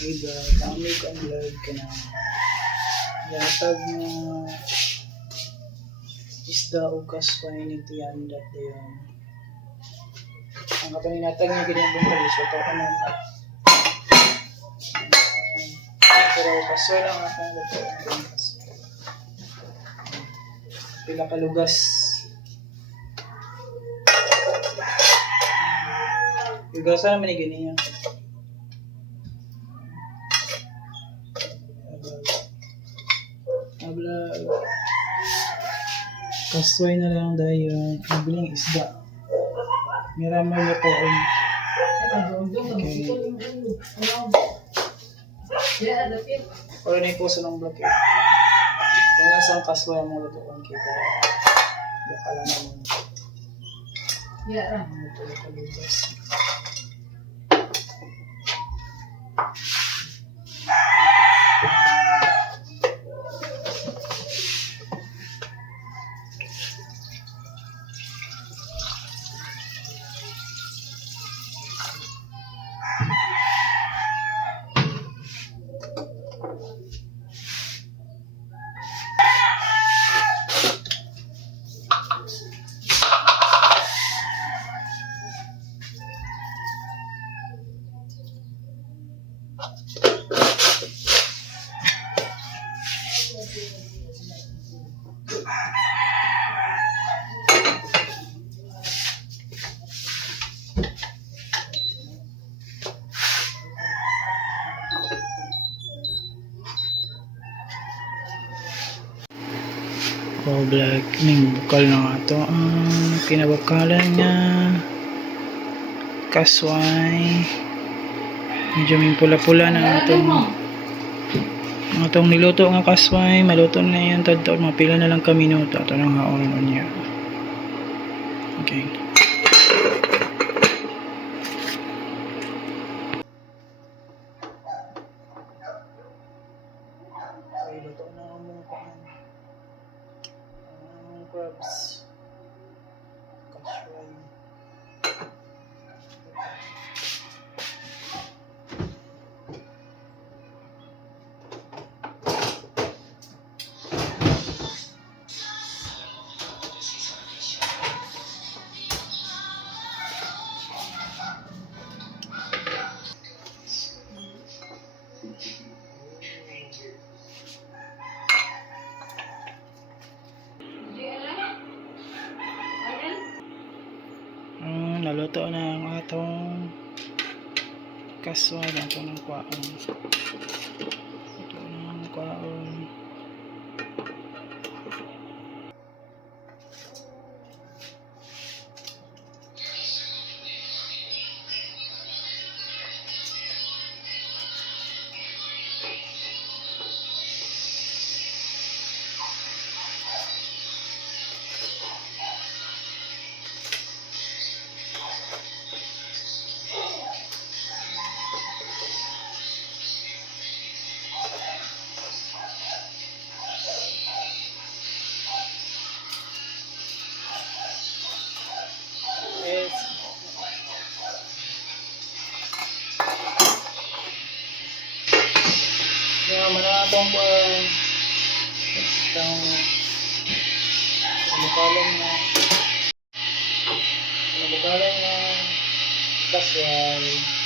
Iba, gamit ang vlog ka na yatag na isda o kasway ni Tiyandat yun. Ang kapaninatag niya ganyan bong kalisyo ito ka naman. Pero kasway lang akong luto ang kasway. Pila kalugas. Lugasan naman ni ganyan. Kasway na lang dahil nabiling isda. Miramay na po. Okay. Pero na po sa nang block eh. Kaya nasa ang kasway ang mga lutuan kita. Bukala naman. Ang lutuan kalugas. Black ning bukal na nga ito ang kinabakalan nga kasway. Medyo may pula-pula na itong niluto nga kasway. Maluto na yan tadto, mapila na lang ka minuto ito nang haonon niya. Okay, luto na ang mga crabs, kasway. Naluto na ang atong kasway na ito ng kwaon. Ito ng kwaon. Yes. Yan, manatong po itong lugalan na kasway.